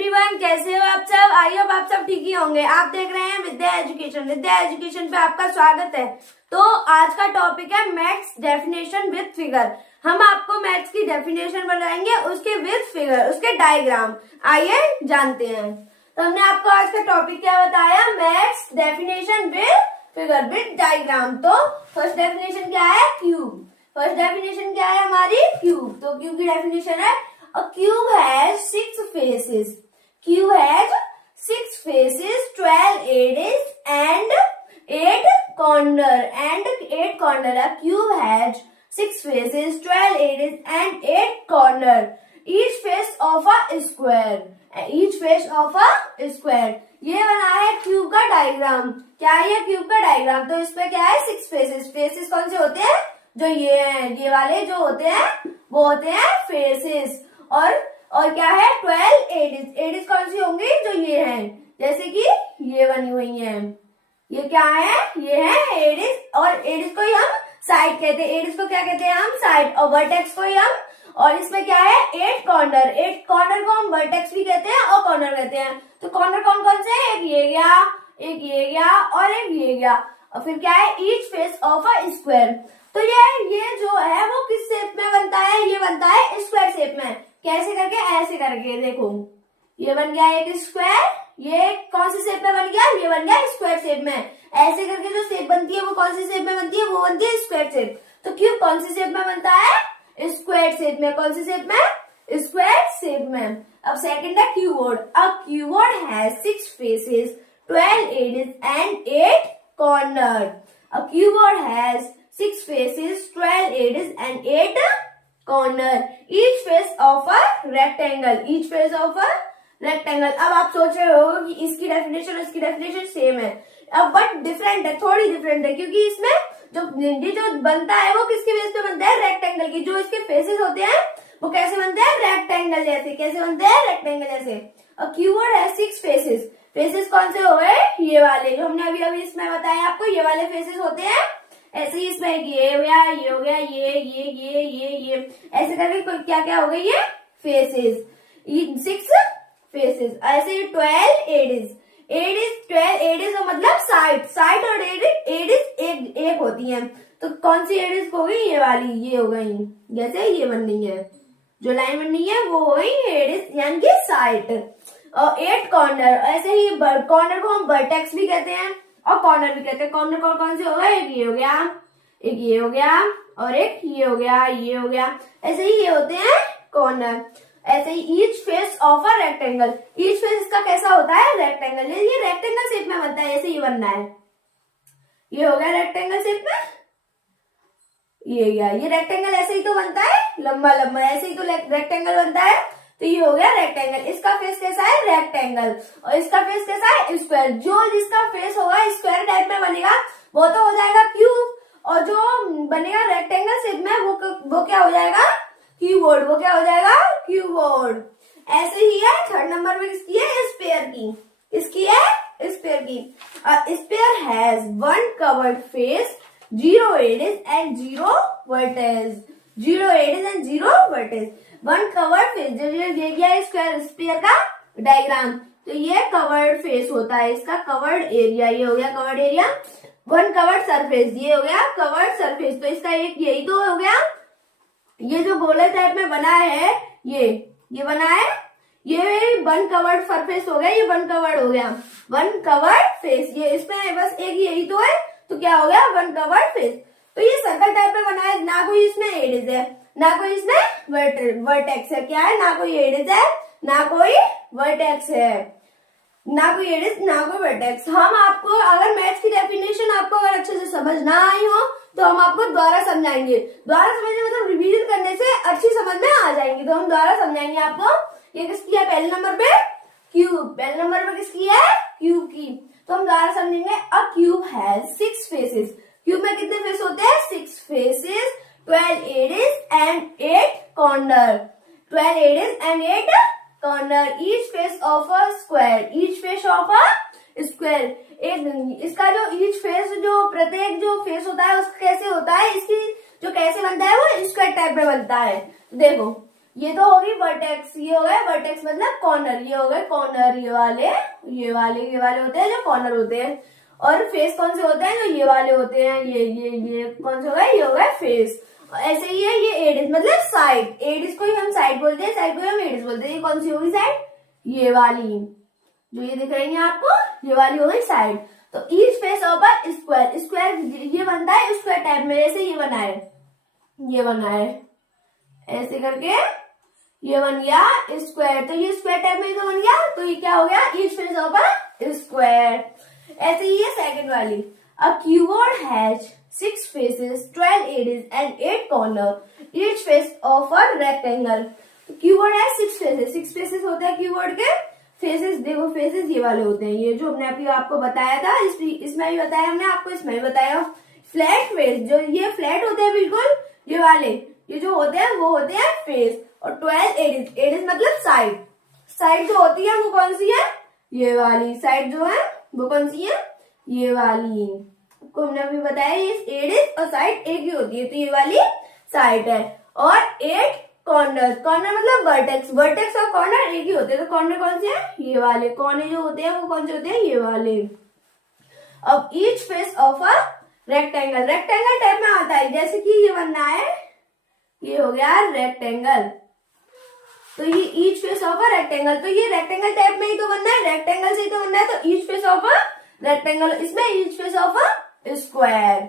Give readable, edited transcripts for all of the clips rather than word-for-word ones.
Everyone, कैसे हो आप सब। आई होप आप सब ठीक ही होंगे। आप देख रहे हैं विद्या एजुकेशन। विद्या एजुकेशन पे आपका स्वागत है। तो आज का टॉपिक है मैथ्स डेफिनेशन विद फिगर। हम आपको मैथ्स की डेफिनेशन बताएंगे, उसके विद फिगर, उसके डायग्राम। आइए जानते हैं। तो हमने आपको आज का टॉपिक क्या बताया, maths definition with figure with diagram. तो फर्स्ट डेफिनेशन क्या है, क्यूब। फर्स्ट डेफिनेशन क्या है हमारी, क्यूब। तो क्यूब की डेफिनेशन है, a cube has 6 faces. Cube has 6 faces, 12 edges and 8 corner. A cube has 6 faces, 12 edges and 8 corner. Each face of a square. Each face of a square. ये बना है cube का diagram. क्या है ये cube का diagram. तो इसमें क्या है, 6 फेसेस। फेसेस कौन से होते हैं, जो ये हैं, ये वाले जो होते हैं वो होते हैं फेसेस। और क्या है, 12 एडिस। एडिस कौन सी होंगी, जो ये हैं, जैसे कि ये बनी हुई हैं। ये क्या है, ये है एडिस। और एडिस को ही हम साइड कहते हैं। एडिस को क्या कहते हैं हम, साइड। और वर्टेक्स को ही हम, और इसमें क्या है, 8 कॉर्नर। 8 कॉर्नर को हम वर्टेक्स भी कहते हैं और कॉर्नर कहते हैं। तो कॉर्नर कौन कौन से हैं, एक ये गया, एक ये गया और एक ये गया। और फिर क्या है, each face of a square. तो ये जो है वो किस शेप में बनता है, ये बनता है स्क्वायर शेप में। कैसे करके, ऐसे करके। देखो ये बन गया एक स्क्वायर। ये कौन सी शेप में बन गया, ये बन गया स्क्वायर शेप में। ऐसे करके जो शेप बनती है वो कौन सी शेप में बनती है, वो बनती है स्क्वायर शेप। तो क्यूब कौन सी शेप में बनता है, स्क्वायर शेप में। कौन सी शेप में, स्क्वायर शेप में। अब सेकंड है cuboid. A cuboid has 6 faces, 12 edges and 8 corner. A cuboid has 6 faces, 12 edges and 8 corner. Each face of a rectangle. Each face of a rectangle. अब आप सोच रहे हो कि इसकी डेफिनेशन और इसकी डेफिनेशन सेम है, अब बट डिफरेंट है, थोड़ी डिफरेंट है। क्योंकि इसमें जो बनता है वो किसके बेस पे बनता है, रेक्टेंगल की। जो इसके फेसेस होते हैं वो कैसे बनते हैं, रेक्टेंगल जैसे। कैसे बनते हैं, रेक्टेंगल जैसे। और कीवर्ड है 6 फेसेस। फेसेस कौन से हो गए, ये वाले जो हमने अभी इसमें बताया आपको, ये वाले फेसेस होते हैं। ऐसे ही इसमें ये हो गया, ये हो गया, ये ऐसे करके क्या क्या हो गई, ये फेसेस। 6 फेसेस। ऐसे ही 12 एडिस। 12 एडिस का मतलब साइड। साइड और एडिस एक होती हैं। तो कौन सी एडिस हो गई, ये वाली, ये हो गई। जैसे ये बन रही है, जो लाइन बन रही है वो हो गई एडिस, यानी कि साइड। और 8 कॉर्नर। ऐसे ही कॉर्नर को हम वर्टेक्स भी कहते हैं और कॉर्नर भी कहते हैं। कॉर्नर कौन से हो गए, एक ये हो गया, एक ये हो गया और एक ये हो गया, ये हो गया। ऐसे ही ये होते हैं कॉर्नर। ऐसे ही each face of a rectangle. Each face इसका कैसा होता है, रेक्टेंगल। ये रेक्टेंगल शेप में बनता है, ऐसे ही बनना है। ये हो गया रेक्टेंगल शेप में, ये गया। ये रेक्टेंगल ऐसे ही तो बनता है, लंबा लंबा, ऐसे ही तो रेक्टेंगल बनता है। तो ये हो गया रेक्टेंगल। इसका फेस कैसा है, रेक्टेंगल। और इसका फेस कैसा है, स्क्वायर। जो जिसका फेस होगा स्क्वायर टाइप में बनेगा वो तो हो जाएगा क्यूब, और जो बनेगा रेक्टेंगल शेप में वो क्या हो जाएगा, क्यूबोर्ड। वो क्या हो जाएगा, क्यूबोर्ड। ऐसे ही है थर्ड नंबर में किसकी है, स्फीयर की। इसकी है स्फीयर की। Sphere has 1 curved face, 0 edges and 0 vertex. 0 edges and 0 vertex. 1 curved face, ये गया स्क्वायर स्फीयर का डायग्राम। तो ये कवर्ड फेस होता है, इसका कवर्ड एरिया। ये हो गया कवर्ड एरिया। 1 कवर्ड सरफेस, ये हो गया कवर्ड सरफेस। तो इसका एक यही तो हो गया। ये जो गोले टाइप में बना है, ये बना है, ये 1 कवर्ड सरफेस हो गया। ये 1 कवर्ड हो गया, 1 कवर्ड फेस। ये इसमें बस एक यही तो है, तो क्या हो गया, 1 कवर्ड फेस। तो ये सर्कल टाइप में बना है, ना कोई इसमें एडिस है, ना कोई इसमें वर्टेक्स है। क्या है, ना कोई एडिस है, ना कोई वर्टेक्स है। ना कोई एडिस, ना कोई वर्टेक्स। हम आपको अगर मैथ्स की डेफिनेशन आपको अगर अच्छे से समझ ना आई हो तो हम आपको दोबारा समझाएंगे। दोबारा समझने मतलब रिवीजन करने से अच्छी समझ में आ जाएंगी। तो हम दोबारा समझाएंगे आपको। ये किसकी है, पहले नंबर पे क्यूब। पहले नंबर पे किसकी है, क्यूब की। तो हम दोबारा समझेंगे। A cube has 6 faces. Cube में कितने फेस होते हैं, 6 faces, 12 edges and 8 corner. 12 edges and 8 corner. Each face of a square. Each face of a square. एक इसका जो ईच फेस, जो प्रत्येक जो फेस होता है उसका कैसे होता है, इसकी जो कैसे बनता है वो स्क्वायर टाइप में बनता है। देखो ये तो होगी वर्टेक्स, ये हो गया वर्टेक्स मतलब कॉर्नर, ये हो गए कॉर्नर, ये वाले होते हैं जो कॉर्नर होते हैं। और फेस कौन से होते हैं, जो ये वाले होते हैं, ये कौन से हो गए, ये हो गए फेस। ऐसे ही है ये एडिस मतलब साइड, एडिस को ही हम साइड बोलते हैं, साइड को ही हम एडिस बोलते हैं। ये कौन सी होगी साइड, ये वाली जो ये दिख रही है आपको, ये वाली हो गई साइड। तो each face of a square, square ये बनता है स्क्वायर टाइप में, जैसे ये बना है ऐसे करके ये बन गया स्क्वायर, तो ये स्क्वायर टाइप में तो बन गया, तो ये क्या हो गया, each face of a square. ऐसे ही है सेकंड वाली, अ cuboid has 6 faces, 12 edges and 8 corners, each face of a rectangle। Keyboard है 6 faces, 6 faces होते हैं कीबोर्ड के। फेसेस देखो, फेसेस ये वाले होते हैं, ये जो हमने अभी आपको बताया था, इसमें भी बताया हमने आपको, इसमें भी बताया। फ्लैट फेस, जो ये फ्लैट होते हैं बिल्कुल, ये वाले ये जो होते हैं वो होते हैं फेस। और 12 एडिस, एडिस मतलब साइड, साइड जो होती है वो कौन सी है, ये वाली साइड जो है वो कौन सी है, ये वाली को हमने अभी बताया। ये एडिस और साइड एक ही होती है, तो ये वाली साइड है। और 8 कॉर्नर, कॉर्नर मतलब वर्टेक्स, वर्टेक्स और कॉर्नर एक ही होते हैं। तो कॉर्नर कौन से हैं, ये वाले कॉर्नर जो होते हैं वो कौन से होते हैं, ये वाले। अब each face of a rectangle, rectangle type में आता है, जैसे कि ये बनना है, ये हो गया रेक्टेंगल, तो ये each face of a rectangle, तो ये रेक्टेंगल टाइप में ही तो बनना है, रेक्टेंगल से ही तो बनना है। तो each face of a rectangle, इसमें each face of a square,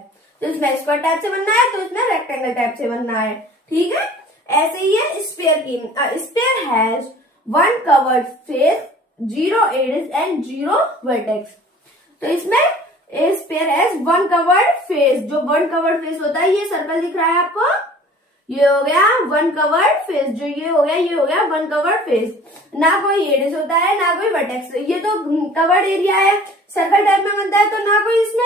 तो इसमें स्क्वायर टाइप से बनना है, तो इसमें रेक्टेंगल टाइप से बनना है, ठीक है। ऐसे ही है स्फीयर की, sphere has 1 curved face, 0 Aedes and 0 vertex. तो इसमें स्फीयर हैज 1 कवर्ड फेस, जो 1 कवर्ड फेस होता है, ये सर्कल दिख रहा है आपको, ये हो गया 1 कवर्ड फेस, जो ये हो गया 1 कवर्ड फेस। ना कोई एडिस होता है ना कोई वर्टेक्स, ये तो कवर्ड एरिया है, सर्कल टाइप में बनता है, तो ना कोई इसमें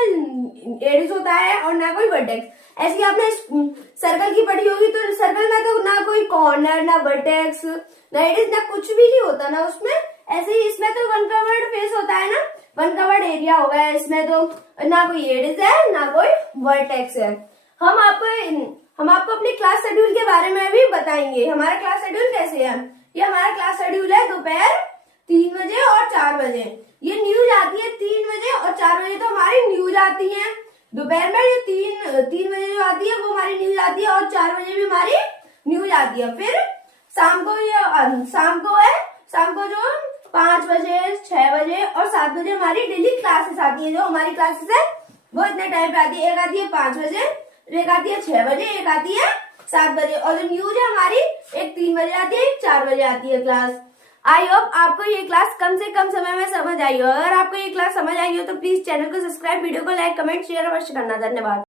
एडिस होता है और ना कोई वर्टेक्स। ऐसे आपने सर्कल की पढ़ी होगी, तो सर्कल में तो ना कोई कॉर्नर ना वर्टेक्स ना एडिस ना कुछ भी नहीं होता ना उसमें। ऐसे ही इसमें तो 1 कवर्ड फेस होता है ना, 1 कवर्ड एरिया हो गया, इसमें तो ना कोई एडिस है ना कोई वर्टेक्स है। हम आपको अपने क्लास शेड्यूल के बारे में भी बताएंगे। हमारा क्लास शेड्यूल कैसे है, ये हमारा क्लास शेड्यूल है दोपहर 3 बजे और 4 बजे। ये न्यूज आती है 3 बजे और 4 बजे, तो हमारी न्यूज आती है। दोपहर में जो 3 बजे जो आती है वो हमारी न्यूज आती है, और 4 बजे भी हमारी न्यूज आती है। फिर शाम को जो 5 बजे 6 बजे और 7 बजे हमारी डेली क्लासेस आती है। जो हमारी क्लासेस है वो इतने टाइम पे आती है, एक आती है 5 बजे, एक आती है 6 बजे, एक आती है 7 बजे। और जो न्यूज है हमारी एक 3 बजे आती है, एक 4 बजे आती है क्लास। आई होप आपको ये क्लास कम से कम समय में समझ आई हो। अगर आपको ये क्लास समझ आई हो तो प्लीज चैनल को सब्सक्राइब, वीडियो को लाइक, कमेंट, शेयर अवश्य करना। धन्यवाद।